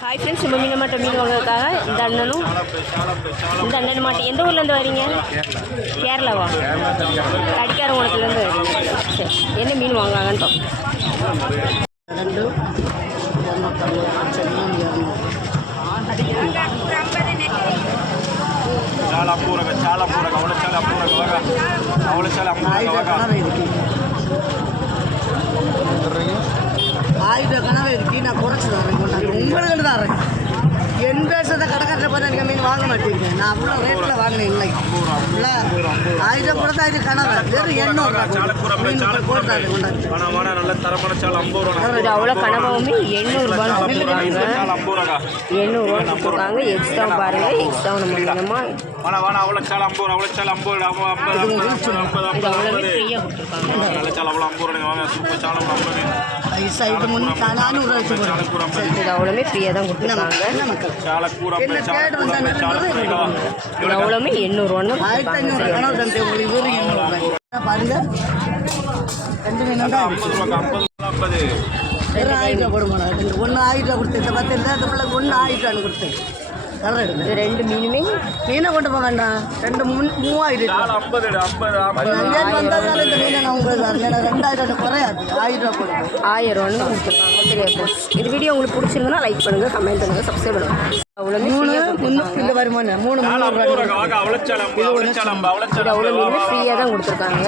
Hi friends நம்ம மீன் வாங்குறதுக்காக இந்த அண்ணனும் இந்த அண்ணன் மாட்டி எந்த ஊர்லேருந்து வரீங்க? கேரளாவா? அடிக்காரங்குளத்துலேருந்து வரீங்க. சரி என்ன மீன் வாங்குவாங்கன்னு చాలా పూరక చాలా ஆயுத கனவை இருக்கு நான் குறைச்சி தரேன். ரேட் கம்மின்னு வாங்க மாட்டேங்கிறேன். நான் அவ்வளோ ரேட்டில் வாங்கினேன் இல்லை. இல்லை ஆயிரம் கூட தான் இது கணக்கு வெறும் எண்ணூறு போட்டாங்க கொண்டாந்து. அவ்வளோ கணவாவுமே எண்ணூறுபான்னு கொடுத்துருக்காங்க. எண்ணூறுவா கொடுத்துருக்காங்க எக்ஸ்ட்ரா பாருங்கள் எக்ஸ்ட்ரா நம்ம மின்னமாக இது அவ்வளோவே ஃப்ரீயாக ಸೈಡ್ ಮುಂದೆ ನಾನು தான் கொடுத்துருக்காங்க. இது அவ்வளோமே ஆயிரத்தி ஐநூறு பாருங்க. ரெண்டு ஆயிரம் ரூபா கொடுமா ஒன்று ஆயிரம் ரூபா கொடுத்தேன். பத்து கொடுத்தேன். இது ரெண்டு மீனுமே. மீனை கொண்டு போக வேண்டாம். ரெண்டு மூணு மூவாயிரம் ரெண்டாயிரம் ஆயிரம் ஆயிரம் ரூபான்னு இது வீடியோ உங்களுக்கு பிடிச்சிருந்ததுன்னா லைக் பண்ணுங்க கமெண்ட் பண்ணுங்க சப்ஸ்கிரைப் பண்ணுங்கள் அவ்வளோ மூணு முந்நூறு வருமானம். மூணு முந்நூறு இது அவ்வளோ மீன் ஃப்ரீயாக தான் கொடுத்துருக்காங்க.